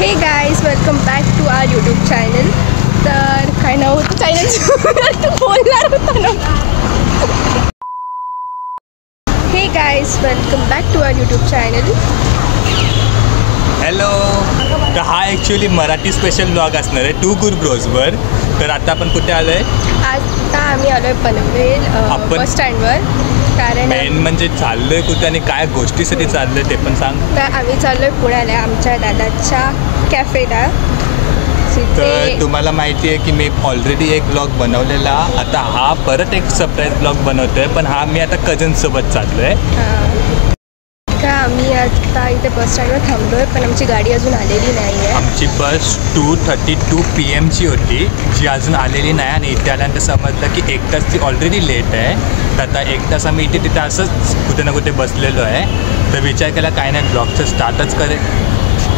हे guys, welcome back to our YouTube channel. तर काय नाव होतं चॅनलचं? तू बोलणार होता ना. Hey guys, welcome back to our YouTube channel. Hello. तर हा ॲक्च्युली मराठी स्पेशल ब्लॉग असणार आहे टू गुड ब्रोजवर. तर आता आपण कुठे आलो आहे? आता आम्ही आलो आहे पनवेल बस स्टँडवर. कारण मेन म्हणजे चाललो आहे कुठे आणि काय गोष्टीसाठी चाललो आहे ते पण सांग. तर आम्ही चाललो आहे पुण्याला आमच्या दादाच्या कॅफेला. तर तुम्हाला माहिती आहे की मी ऑलरेडी एक ब्लॉग बनवलेला. आता हा परत एक सरप्राईज ब्लॉग बनवतो आहे, पण हा मी आता कझनसोबत चाललो आहे. का आम्ही आता इथे बस स्टँडवर थांबलो आहे, पण आमची गाडी अजून आलेली नाही आहे. आमची बस 2:32 PM होती, जी अजून आलेली नाही. आणि इथे आल्यानंतर समजलं की एक तास ती ऑलरेडी लेट आहे. तर आता एक तास आम्ही इथे तिथे असंच कुठे ना कुठे बसलेलो आहे. तर विचार केला काय नाही ब्लॉगचं स्टार्टच करेल.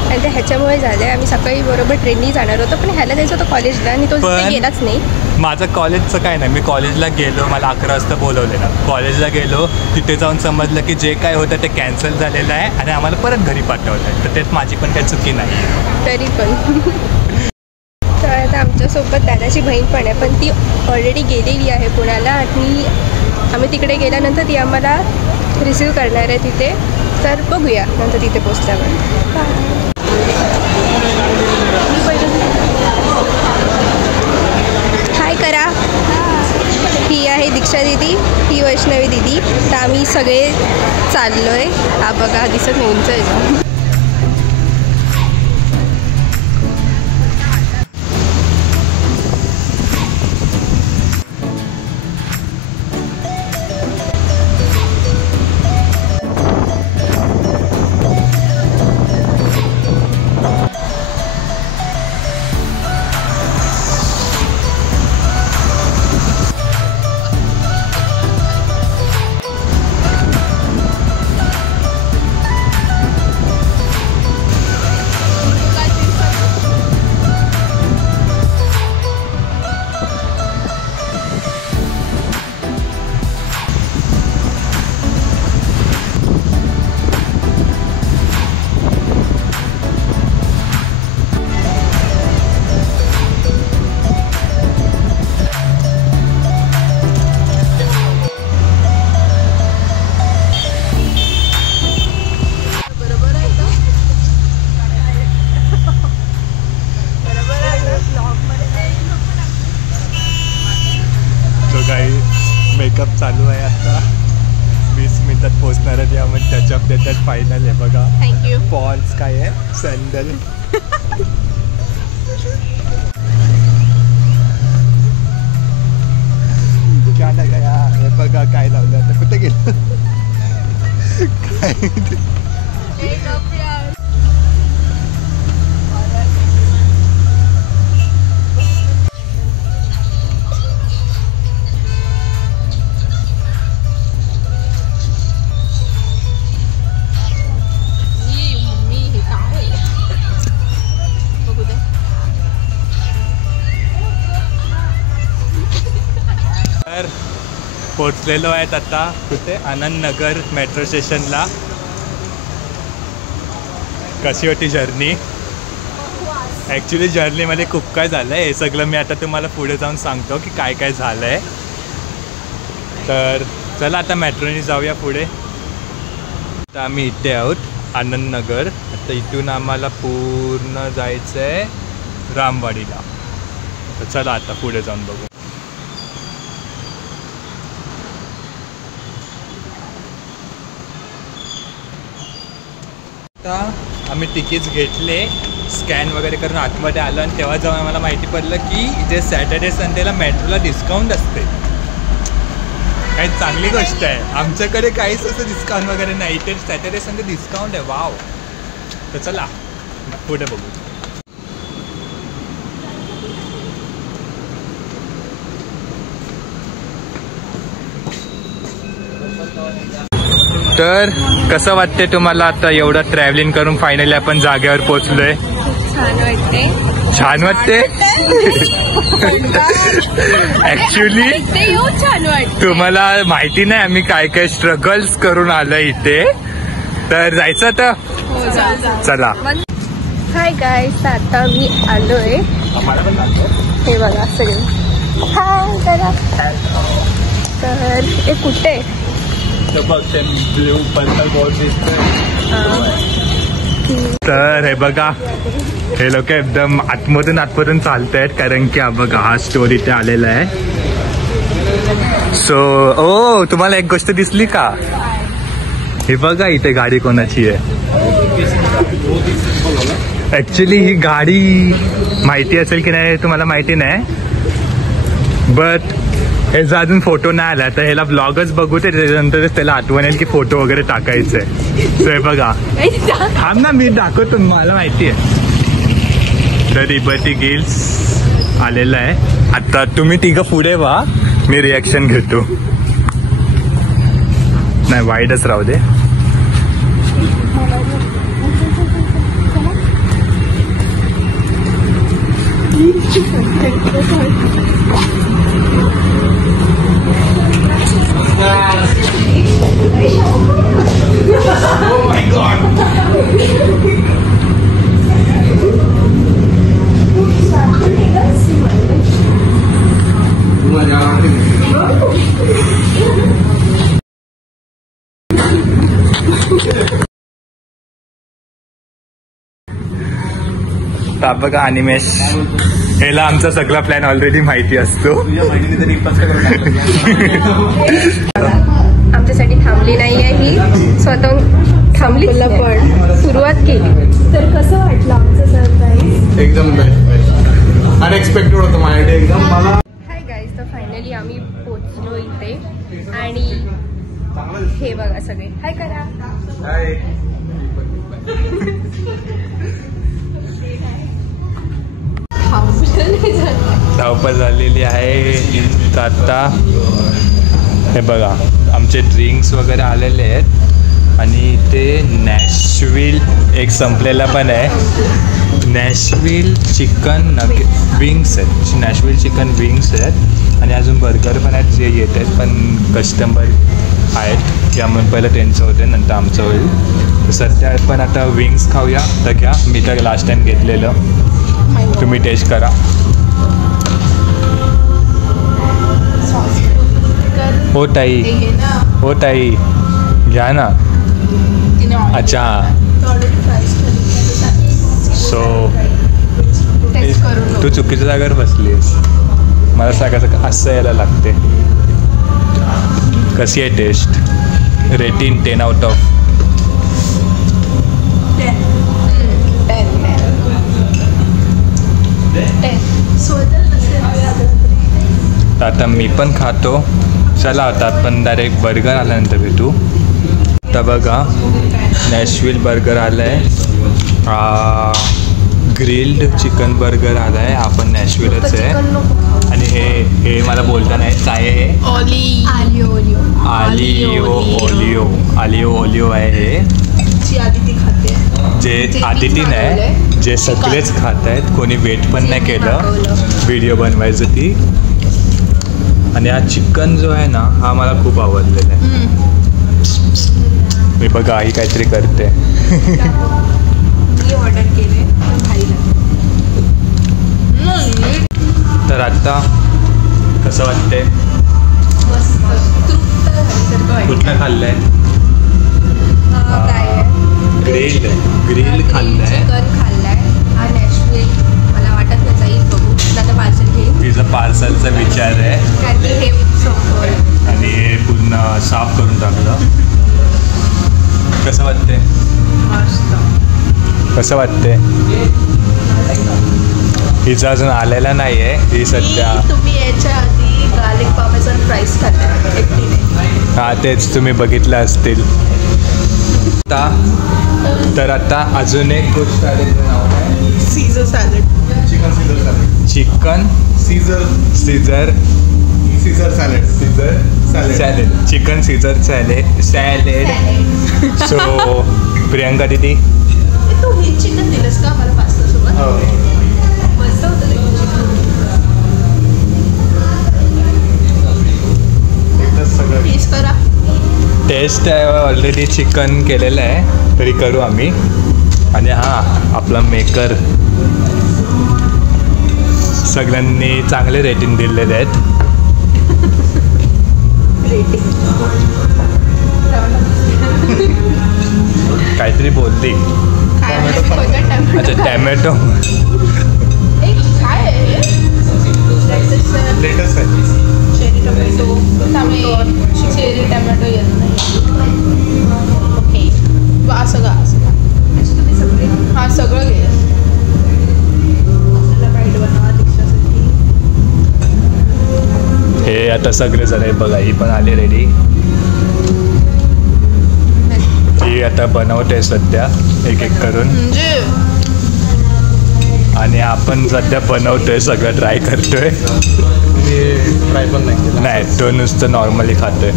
आणि ते ह्याच्यामुळे झालं आहे. आम्ही सकाळी बरोबर ट्रेननी जाणार होतो, पण ह्याला जायचं होतं कॉलेजला आणि तो गेलाच नाही. माझं कॉलेजचं काय नाही, मी कॉलेजला गेलो, मला 11 वाजता बोलवलेलं. कॉलेजला गेलो, तिथे जाऊन समजलं की जे काय होतं ते कॅन्सल झालेलं आहे आणि आम्हाला परत घरी पाठवलं आहे. तर त्यात माझी पण काही चुकी नाही तरी पण. तर आता आमच्यासोबत दादाची बहीण पण आहे, पण ती ऑलरेडी गेलेली आहे पुण्याला. आणि आम्ही तिकडे गेल्यानंतर ती आम्हाला रिसीव करणार आहे तिथे. तर बघूया नंतर तिथे पोचल्यावर. हाय करा. ही आहे दीक्षा दीदी, ही वैष्णवी दीदी. तर आम्ही सगळे चाललो आहे. हा बघा दिसत नाही, उंच आहे. मेकअप चालू आहे. आता 20 मिनिटात पोचणार आहे. त्यामध्ये त्याच्यात फायनल आहे बघा. थँक्यू. पॉन्स काय आहे, सँडल. क्या ना गया हे बघा काय लावलं. आता कुठे गेलं काय पोचलेलो आहेत आता कुठे, आनंदनगर मेट्रो स्टेशनला. कशी होती जर्नी? ॲक्च्युली जर्नीमध्ये खूप काय झालं आहे. हे सगळं मी आता तुम्हाला पुढे जाऊन सांगतो की काय काय झालं आहे. तर चला आता मेट्रोने जाऊया पुढे. आता आम्ही इथे आहोत आनंदनगर. आता इथून आम्हाला पूर्ण जायचं आहे रामवाडीला. तर चला आता पुढे जाऊन बघू. आता आम्ही तिकीट्स घेतले, स्कॅन वगैरे करून आतमध्ये आलो. आणि तेव्हा जाऊन आम्हाला माहिती पडलं की इथे सॅटर्डे संडेला मेट्रोला डिस्काउंट असते. काही चांगली गोष्ट आहे. आमच्याकडे काहीच असं डिस्काउंट वगैरे नाही. इथे सॅटर्डे संडे डिस्काउंट आहे. वाव. तर चला पुढे बघू. तर कसं वाटते तुम्हाला आता एवढं ट्रॅव्हलिंग करून फायनली आपण जागेवर पोहोचलोय? छान वाटते. छान वाटते. ऍक्च्युली तुम्हाला माहिती नाही आम्ही काय काय स्ट्रगल्स करून आलोय इथे. तर जायचं आता. चला. हाय गाईज, आता मी आलोय. हे बघा सगळे हाय करा. तर हे कुठे ब्लू पर्पल बॉल तर हे बघा, हे लोक एकदम आतमधून चालतायत कारण की बघा हा स्टोरी इथे आलेला आहे. सो ओ तुम्हाला एक गोष्ट दिसली का? हे बघा इथे गाडी कोणाची आहे. ऍक्च्युली ही गाडी माहिती असेल की नाही तुम्हाला माहिती नाही, बट हे जर अजून फोटो नाही आला तर ह्याला ब्लॉगच बघू ते, त्याच्यानंतरच त्याला आठवण येईल की फोटो वगैरे टाकायचंय. सो हे बघा, थांब ना मी दाखवतो, मला माहिती आहे. तर लिबर्टी गिल्स आलेला आहे. आता तुम्ही तिघं पुढे व्हा, मी रिॲक्शन घेतो. नाही वाईडच राहू दे. Oh my God. बघा अनिमेश, ह्याला आमचा सगळा प्लॅन ऑलरेडी माहिती असतो. आमच्यासाठी थांबली नाहीये ही, स्वतः थांबली पण सुरुवात केली. तर कसं वाटलं आमचं सरप्राईज? एकदम अनएक्सपेक्टेड होतं माझ्याकडे एकदम. मला हाय गाईज, तर फायनली आम्ही पोचलो इथे आणि हे बघा सगळे हाय करा. हाय. धावपळ झालेली आहे. तर आता हे बघा आमचे ड्रिंक्स वगैरे आलेले आहेत आणि ते नॅशविल एक संपलेला पण आहे. नॅशविल चिकन विंग्स आहेत, नॅशविल चिकन विंग्स आहेत आणि अजून बर्गर पण आहेत जे येत आहेत, पण कस्टमर आहेत त्यामुळे पहिलं त्यांचं होते नंतर आमचं होईल. तर सध्या पण आता विंग्स खाऊया. तर घ्या, मी तर लास्ट टाइम घेतलेलं, तुम्ही टेस्ट करा. हो ताई, हो ताई घ्या ना. अच्छा, सो तू चुकीच्या जागेवर बसलीस. मला सांगायचं असं यायला लागते. कशी आहे टेस्ट? Rating 10 out of 10. आता मी पण खातो. चला आता आपण डायरेक्ट बर्गर आल्यानंतर भेटू. आता बघा नॅशविल बर्गर आलं आहे, ग्रिल्ड चिकन बर्गर आला आहे. आपण नॅशविलच आहे आणि हे मला बोलता नाही काय आहे. आलिओ ओलिओ आहे हे, जे आदिती नाही, जे सगळेच खात आहेत. कोणी वेट पण नाही केलं व्हिडिओ बनवायचं ती. आणि हा चिकन जो आहे ना हा मला खूप आवडलेला आहे. मी बघा ही काहीतरी करते. ऑर्डर केले. तर आता कसं वाटतंय? कुठलं खाल्लंय? ग्रिल खाल्लंय, चिकन खाल्लंय. हा नॅशविल मला वाटत नाही जाईल, बघू आता पार्सल घेईन. तिचा पार्सलचा विचार आहे कारण की हे संपवलं आणि हे पूर्ण साफ करून टाकलं. कसं वाटतंय? कसं वाटतंय? हिचा अजून आलेला नाही आहे. ही सध्या तुम्ही याच्या आधी गार्लिक पार्मेसन फ्राईज खाल्ले एकटीने. हां तेच तुम्ही बघितलं असतील. तर आता अजून एक गोष्ट आलेलं नाव आहे caesar salad. Chicken caesar salad. Chicken caesar salad. Chicken caesar salad. So Priyanka दीदी, तू व्हेज चिकन दिलंस का मला पास्ता सोबत? मस्त होतं ते चिकन. टेस्ट करा. टेस्ट ऑलरेडी चिकन केलेलं आहे तरी करू आम्ही. आणि हा आपला मेकर, सगळ्यांनी चांगले रेटिंग दिलेले आहेत. काहीतरी बोलते. अच्छा टॅमॅटो लेटेस्ट आहे. चेरी टमॅटो येत नाही. ओके असं का हा सगळं घे. हे आता सगळे जण आहे बघा. ही पण आली रेडी. ही आता बनवते सध्या एक एक करून. आणि आपण सध्या बनवतोय, सगळं ट्राय करतोय. ट्राय पण नाही तो नुसतं नॉर्मली खातोय.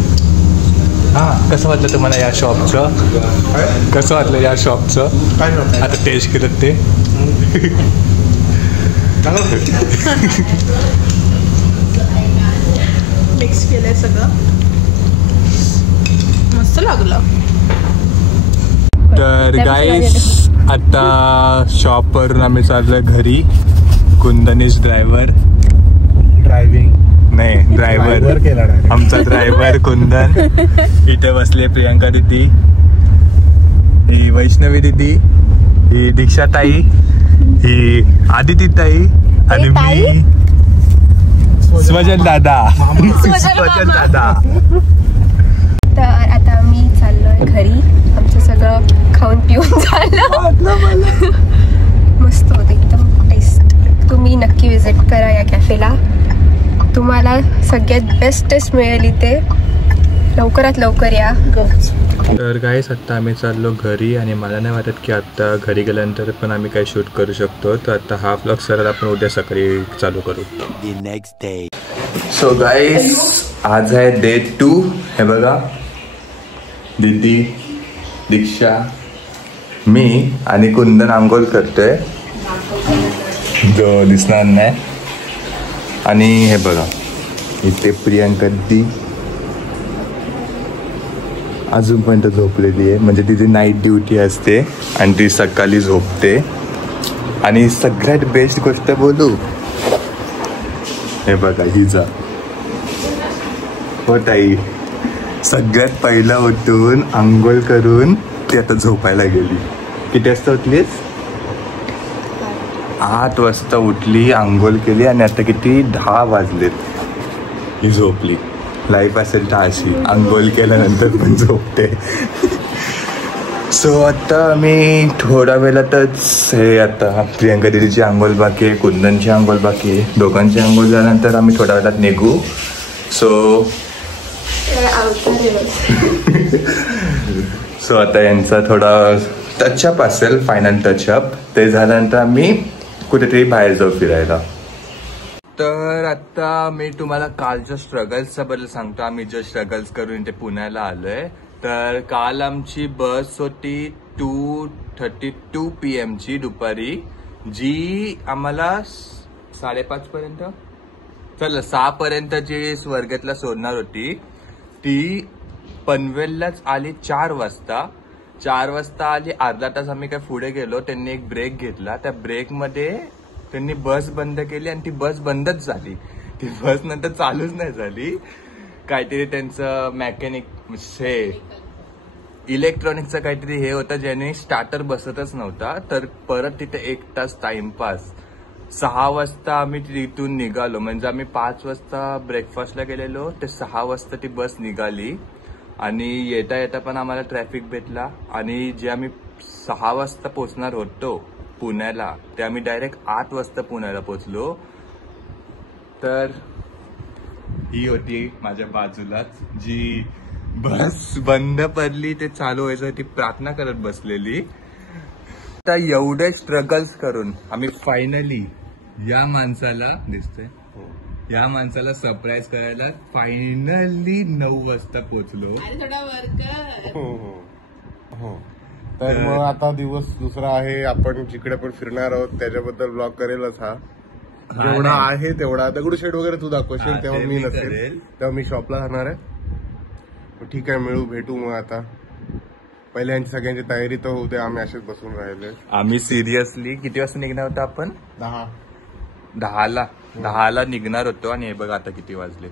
हां कसं वाटलं तुम्हाला या शॉपचं? कसं वाटलं या शॉपचं? काय आता टेस्ट केलं ते मिक्स केलंय सगळं. मस्त लागलं. तर गाईस आता शॉपवरून आम्ही चाललोय घरी. कुंदनीश ड्रायव्हर नाही ड्रायव्हर केला आमचा ड्रायव्हर कुंदन. इथे बसले प्रियांका दीदी, ही वैष्णवी दीदी, ही दीक्षा ताई, ही आदिती ताई आणि मी स्वजन दादा. स्वजन दादा. तर आता मी चाललोय घरी. आमचं सगळं खाऊन पिऊन झालं. मस्त होतं एकदम टेस्ट. तुम्ही नक्की विजिट करा या कॅफेला. तुम्हाला सगळ्यात बेस्ट टेस्ट मिळेल इथे. लवकरात लवकर या. तर गाईस आत्ता आम्ही चाललो घरी आणि मला नाही वाटत की आत्ता घरी गेल्यानंतर पण आम्ही काही शूट करू शकतो. तर आता हा व्लॉग सरळ आपण उद्या सकाळी चालू करू. सो गाईस आज आहे डे 2. हे बघा दीदी, दीक्षा, मी आणि कुंदन आंघोळ करतोय, जो दिसणार नाही. आणि हे बघा इथे प्रियांका दी अजूनपर्यंत झोपलेली आहे. म्हणजे तिची नाईट ड्युटी असते आणि ती सकाळी झोपते. आणि सगळ्यात बेस्ट गोष्ट बोलू, हे बघा हिचा हो ताई, सगळ्यात पहिला उठून आंघोळ करून ती आता झोपायला गेली. किती वाजता उठलीस? 8 वाजता उठली, आंघोळ केली आणि आता किती 10 वाजलेत. ही झोपली. लाईफ असेल तर अशी आंघोळ केल्यानंतर पण झोपते. सो आता मी थोड्या वेळातच हे आता प्रियांका दीदीची आंघोळ बाकी आहे, कुंदनची आंघोळ बाकी आहे. दोघांची आंघोळ झाल्यानंतर आम्ही थोड्या वेळात निघू. सो आता यांचा थोडा टचअप असेल, फायनल टचअप. ते झाल्यानंतर आम्ही कुठेतरी बाहेर जाऊ फिरायला. तर आता मी तुम्हाला कालच्या स्ट्रगल्सच्या बद्दल सांगतो. आम्ही जे स्ट्रगल्स करून इथे पुण्याला आलोय. तर काल आमची बस होती 2:32 PM ची दुपारी, जी आम्हाला 5:30 पर्यंत 6 पर्यंतची स्वर्गेतला सोडणार होती. ती पनवेललाच आली 4 वाजता. 4 वाजता आली. अर्धा तास आम्ही काय पुढे गेलो. त्यांनी एक ब्रेक घेतला. त्या ब्रेकमध्ये त्यांनी बस बंद केली आणि ती बस बंदच झाली. ती बस नंतर चालूच नाही झाली. काहीतरी त्यांचं मेकॅनिक हे इलेक्ट्रॉनिकचं काहीतरी हे होतं, ज्याने स्टार्टर बसतच नव्हता. तर परत तिथे 1 तास टाइमपास. 6 वाजता आम्ही तिथून निघालो. म्हणजे आम्ही 5 वाजता ब्रेकफास्टला गेलेलो, ते 6 वाजता ती बस निघाली. आणि येता येता पण आम्हाला ट्रॅफिक भेटला. आणि जे आम्ही 6 वाजता पोहोचणार होतो पुण्याला, ते आम्ही डायरेक्ट 8 वाजता पुण्याला पोहोचलो. तर ही होती माझ्या बाजूलाच जी बस बंद पडली ते चालू व्हायसाठी प्रार्थना करत बसलेली. तर एवढे स्ट्रगल्स करून आम्ही फायनली या माणसाला दिसतंय, या माणसाला सरप्राईज करायला फायनली 9 वाजता पोहोचलो. तर मग आता दिवस दुसरा आहे. आपण जिकडे पण फिरणार आहोत त्याच्याबद्दल ब्लॉग करेलच. हा जेवढा आहे तेवढा. दगडूशेठ वगैरे तू दाखवशील तेव्हा मी नसेल, तेव्हा मी शॉपला राहणार आहे. ठीक आहे, मिळू, भेटू मग आता. पहिले यांची सगळ्यांची तयारी तर होते, आम्ही असेच बसून राहिले. आम्ही सिरियसली किती वाजता निघणार होतो आपण? 10ला निघणार होतो आणि हे बघ आता किती वाजले.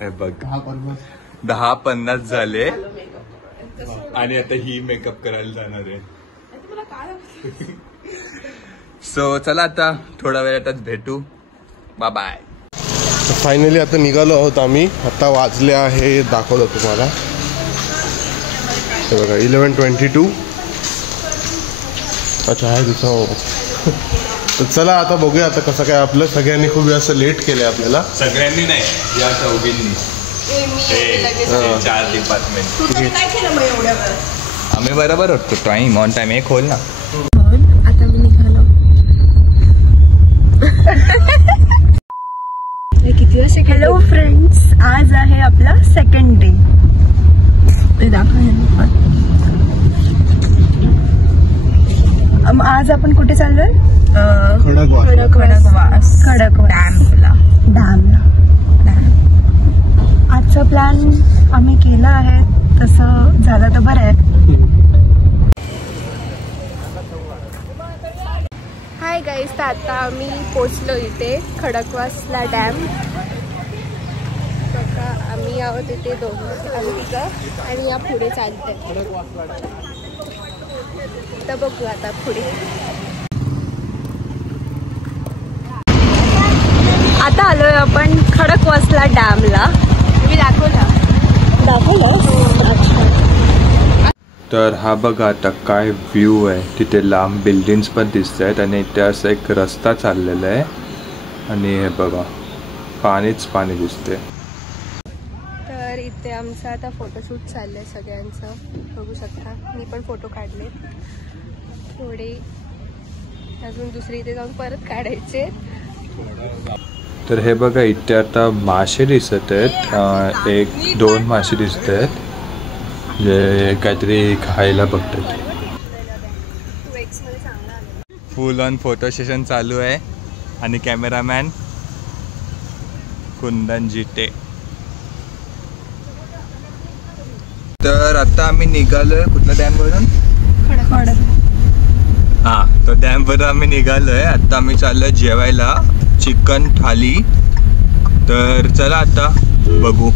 हे बघ 10:50 झाले आणि आता ही मेकअप करायला जाणार आहे. सो चला आता थोडा वेळातच भेटू. Bye bye. फायनली आता निघालो आहोत आम्ही. आता वाजले आहे, दाखवतो तुम्हाला, हे बघा 11:22. अच्छा आहे दुसरा. तर चला आता बघूया आता कसं काय. आपलं सगळ्यांनी खूप असं लेट केलंय आपल्याला. सगळ्यांनी नाही, या चौघींनी. 4 डिपार्टमेंट. काय केलं मग एवढ्या वेळ? आम्ही बरोबर होतो टाइम ऑन टाइम. हे खोल ना. आता मी निघालो. किती वाजता? हॅलो फ्रेंड्स, आज आहे आपला सेकंड डे. आज आपण कुठे चाललोय? खडकवास डॅमला. आजचा प्लॅन आम्ही केला आहे, तसं झालं तर बरं आहे. हाय गाईज, तर आता आम्ही पोचलो इथे खडकवासला डॅम. बघा आम्ही आहोत इथे दोघं, आम्ही तिघं, आणि या पुढे चालते. तर बघू आता पुढे. आता आलोय आपण खडकवासला डॅमला. मी दाखवलं. तर हा बघा आता काय व्ह्यू आहे. तिथे लांब बिल्डिंग्स पण दिसत आहेत आणि इथे असं एक रस्ता चाललेला आहे आणि हे बघा पाणीच पाणी दिसते. तर इथे आमचं आता फोटोशूट चाललंय सगळ्यांचं, बघू शकता. मी पण फोटो काढले थोडे, अजून दुसरी इथे जाऊन परत काढायचे. तर हे बघा इथे आता मासे दिसत आहेत. 1-2 मासे दिसत आहेत जे काहीतरी खायला बघतात. फुल ऑन फोटो सेशन चालू आहे आणि कॅमेरामॅन कुंदन जिटे. तर आता आम्ही निघालोय कुठल्या डॅमवरून? हा, तो डॅमवरून आम्ही निघालोय. आता आम्ही चाललोय जेवायला चिकन थाली. तर चला आता बघू.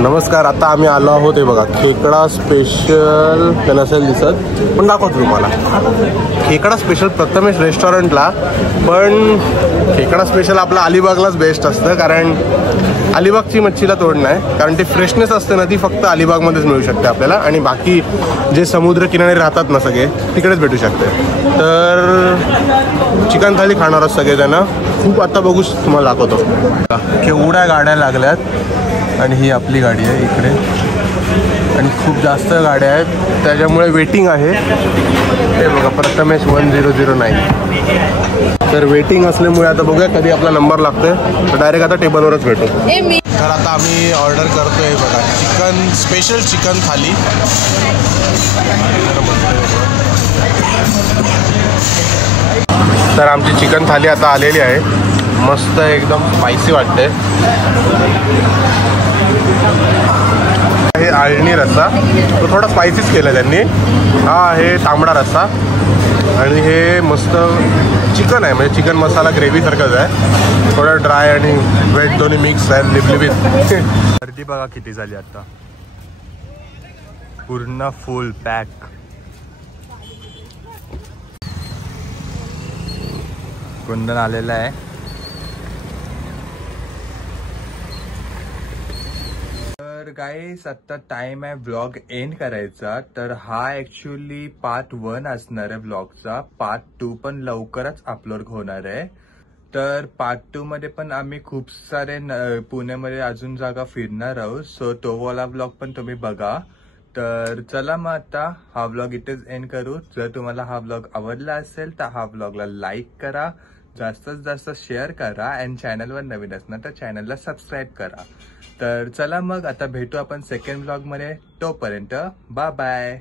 नमस्कार. आता आम्ही आलो आहोत, हे बघा खेकडा स्पेशल. ते नसेल दिसत पण दाखवतो तुम्हाला. खेकडा स्पेशल प्रथमेश रेस्टॉरंटला. पण खेकडा स्पेशल आपला अलिबागलाच बेस्ट असतं, कारण अलिबागची मच्छीला तोड नाही. कारण ती फ्रेशनेस असते ना, ती फक्त अलिबागमध्येच मिळू शकते आपल्याला. आणि बाकी जे समुद्र किनारे राहतात ना सगळे, तिकडेच भेटू शकते. तर चिकन थाली खाणार आहोत सगळेजण. खूप आता बघू तुम्हाला दाखवतो. केवढ्या गाड्या लागल्यात आणि ही आपली गाडी आहे इकडे. आणि खूप जास्त गाड्या आहेत, त्याच्यामुळे वेटिंग आहे. हे बघा प्रथमेश 1009. तर वेटिंग असल्यामुळे आता बघूया कधी आपला नंबर लागतोय. तर डायरेक्ट आता टेबलवरच भेटू. तर आता आम्ही ऑर्डर करतोय बघा चिकन स्पेशल चिकन थाली. तर आमची चिकन थाली आता आलेली आहे. मस्त एकदम स्पायसी वाटते. हे आळणी रस्सा, तो थोडा स्पायसीच केला त्यांनी. हा आहे तांबडा रस्सा आणि हे मस्त चिकन आहे, म्हणजे चिकन मसाला ग्रेव्हीसारखंच आहे. थोडं ड्राय आणि वेट दोन्ही मिक्स आहे, लिबलिबीत. गर्दी बघा किती झाली आता. पूर्ण फुल पॅक. कुंदन आलेला आहे. तर गाईस आता टाइम आहे व्लॉग एंड करायचा. तर हा ऍक्च्युली पार्ट 1 असणार आहे व्लॉगचा. पार्ट 2 पण लवकरच अपलोड होणार आहे. तर पार्ट 2 मध्ये पण आम्ही खूप सारे पुण्यामध्ये अजून जागा फिरणार आहोत. सो तो वाला व्लॉग पण तुम्ही बघा. तर चला मग आता हा व्लॉग इथेच एंड करू. जर तुम्हाला हा व्लॉग आवडला असेल तर हा व्लॉगला लाईक करा, जास्तीत जास्त शेअर करा आणि चॅनलवर नवीन असणार तर चॅनलला सबस्क्राईब करा. तर चला मग आता भेटू आपण सेकंड व्लॉग मध्ये. तोपर्यंत बाय बाय.